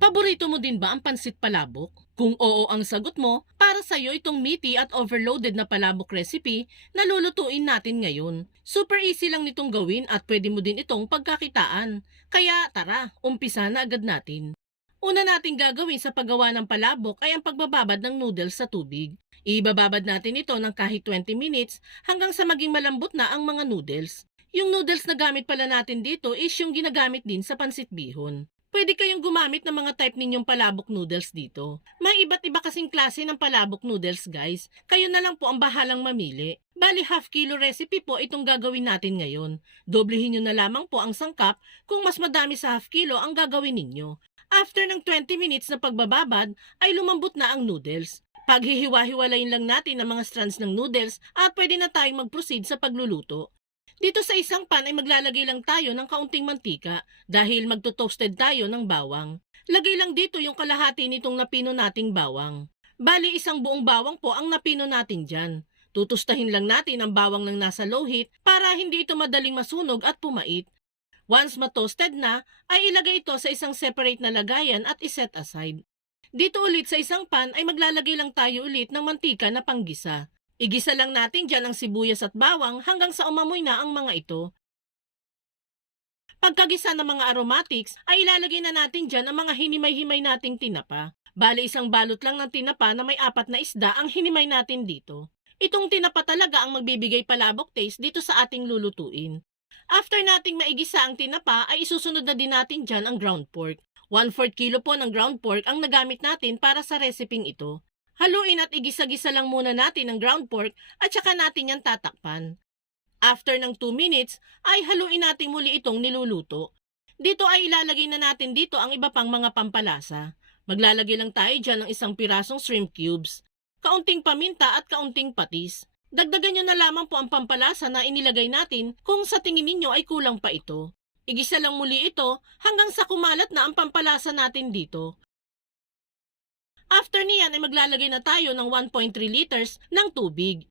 Paborito mo din ba ang pansit palabok? Kung oo ang sagot mo, para sa'yo itong meaty at overloaded na palabok recipe na lulutuin natin ngayon. Super easy lang nitong gawin at pwede mo din itong pagkakitaan. Kaya tara, umpisa na agad natin. Una nating gagawin sa paggawa ng palabok ay ang pagbababad ng noodles sa tubig. Ibababad natin ito ng kahit 20 minutes hanggang sa maging malambot na ang mga noodles. Yung noodles na gamit pala natin dito is yung ginagamit din sa pansit bihon. Pwede kayong gumamit ng mga type ninyong palabok noodles dito. May iba't iba kasing klase ng palabok noodles guys. Kayo na lang po ang bahalang mamili. Bali half kilo recipe po itong gagawin natin ngayon. Doblehin nyo na lamang po ang sangkap kung mas madami sa half kilo ang gagawin ninyo. After ng 20 minutes na pagbababad ay lumambot na ang noodles. Paghihiwa-hiwalayin lang natin ang mga strands ng noodles at pwede na tayong mag-proceed sa pagluluto. Dito sa isang pan ay maglalagay lang tayo ng kaunting mantika dahil magto-toasted tayo ng bawang. Lagay lang dito yung kalahati nitong napino nating bawang. Bali isang buong bawang po ang napino natin dyan. Tutustahin lang natin ang bawang ng nasa low heat para hindi ito madaling masunog at pumait. Once matoasted na, ay ilagay ito sa isang separate na lagayan at iset aside. Dito ulit sa isang pan ay maglalagay lang tayo ulit ng mantika na panggisa. Igisa lang natin dyan ang sibuyas at bawang hanggang sa umamoy na ang mga ito. Pagkagisa ng mga aromatics, ay ilalagay na natin dyan ang mga hinimay-himay nating tinapa. Bale isang balot lang ng tinapa na may 4 na isda ang hinimay natin dito. Itong tinapa talaga ang magbibigay palabok taste dito sa ating lulutuin. After nating maigisa ang tinapa, ay isusunod na din natin dyan ang ground pork. 1/4 kilo po ng ground pork ang nagamit natin para sa reseping ito. Haluin at igisa-gisa lang muna natin ang ground pork at saka natin yan tatakpan. After ng 2 minutes, ay haluin natin muli itong niluluto. Dito ay ilalagay na natin dito ang iba pang mga pampalasa. Maglalagay lang tayo dyan ng isang pirasong shrimp cubes, kaunting paminta at kaunting patis. Dagdagan nyo na lamang po ang pampalasa na inilagay natin kung sa tingin ninyo ay kulang pa ito. Igisa lang muli ito hanggang sa kumalat na ang pampalasa natin dito. After niyan ay maglalagay na tayo ng 1.3 liters ng tubig.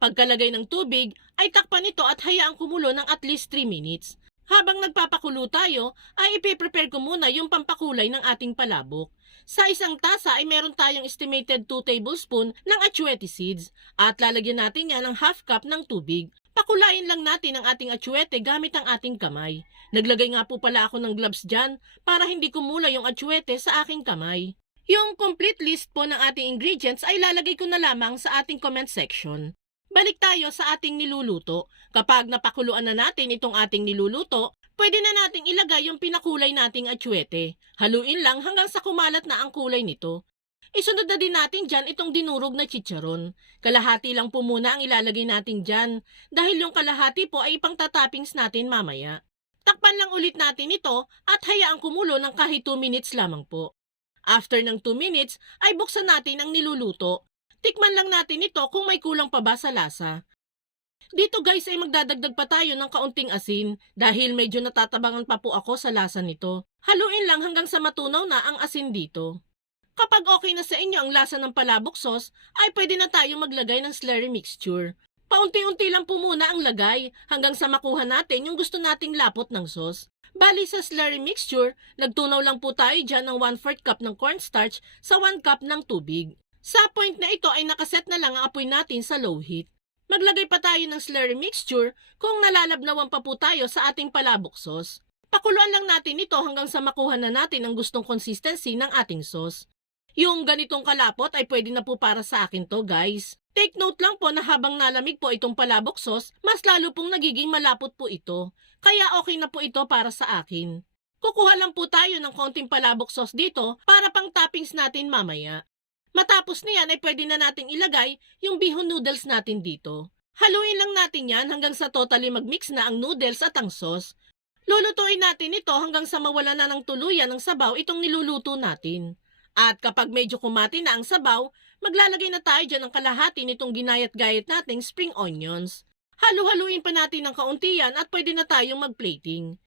Pagkalagay ng tubig ay takpan ito at hayaang kumulo ng at least 3 minutes. Habang nagpapakulo tayo ay ipiprepare ko muna yung pampakulay ng ating palabok. Sa isang tasa ay meron tayong estimated 2 tablespoon ng atsuete seeds at lalagyan natin yan ng half cup ng tubig. Pakulayin lang natin ang ating atsuete gamit ang ating kamay. Naglagay nga po pala ako ng gloves dyan para hindi kumula yung atsuete sa aking kamay. Yung complete list po ng ating ingredients ay lalagay ko na lamang sa ating comment section. Balik tayo sa ating niluluto. Kapag napakuluan na natin itong ating niluluto, pwede na nating ilagay yung pinakulay nating atsuete. Haluin lang hanggang sa kumalat na ang kulay nito. Isunod na din natin dyan itong dinurog na chicharon. Kalahati lang po muna ang ilalagay natin dyan dahil yung kalahati po ay ipang tatoppings natin mamaya. Takpan lang ulit natin ito at hayaang kumulo ng kahit 2 minutes lamang po. After ng 2 minutes ay buksan natin ang niluluto. Tikman lang natin ito kung may kulang pa ba sa lasa. Dito guys ay magdadagdag pa tayo ng kaunting asin dahil medyo natatabangan pa po ako sa lasa nito. Haluin lang hanggang sa matunaw na ang asin dito. Kapag okay na sa inyo ang lasa ng palabok sauce, ay pwede na tayo maglagay ng slurry mixture. Paunti-unti lang po muna ang lagay hanggang sa makuha natin yung gusto nating lapot ng sauce. Bali sa slurry mixture, nagtunaw lang po tayo dyan ng 1/4 cup ng cornstarch sa 1 cup ng tubig. Sa point na ito ay nakaset na lang ang apoy natin sa low heat. Maglagay pa tayo ng slurry mixture kung nalalabnawan pa po tayo sa ating palabok sauce. Pakuluan lang natin ito hanggang sa makuha na natin ang gustong consistency ng ating sauce. Yung ganitong kalapot ay pwede na po para sa akin to guys. Take note lang po na habang nalamig po itong palabok sauce, mas lalo pong nagiging malapot po ito. Kaya okay na po ito para sa akin. Kukuha lang po tayo ng konting palabok sauce dito para pang toppings natin mamaya. Matapos niyan ay pwede na nating ilagay yung bihon noodles natin dito. Haluin lang natin yan hanggang sa totally magmix na ang noodles at ang sauce. Lulutuin natin ito hanggang sa mawala na ng tuluyan ng sabaw itong niluluto natin. At kapag medyo kumati na ang sabaw, maglalagay na tayo dyan ng kalahati nitong ginayat-gayat nating spring onions. Halu-haluin pa natin ng kaunti yan at pwede na tayong mag-plating.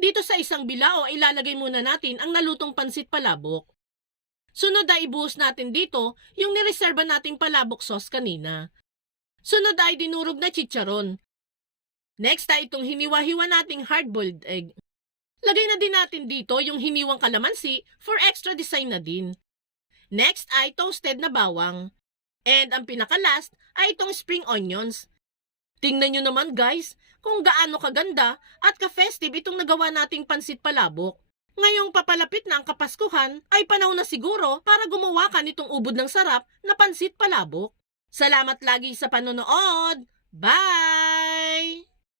Dito sa isang bilao ay ilalagay muna natin ang nalutong pansit palabok. Sunod ay ibuhos natin dito yung nireserba nating palabok sauce kanina. Sunod ay dinurog na chicharon. Next ay itong hiniwa-hiwa nating hard-boiled egg. Lagay na din natin dito yung hiniwang kalamansi for extra design na din. Next ay toasted na bawang. And ang pinaka-last ay itong spring onions. Tingnan nyo naman guys kung gaano kaganda at ka-festive itong nagawa nating pansit palabok. Ngayong papalapit na ang Kapaskuhan ay panahon na siguro para gumawa ka nitong ubod ng sarap na pansit palabok. Salamat lagi sa panonood! Bye!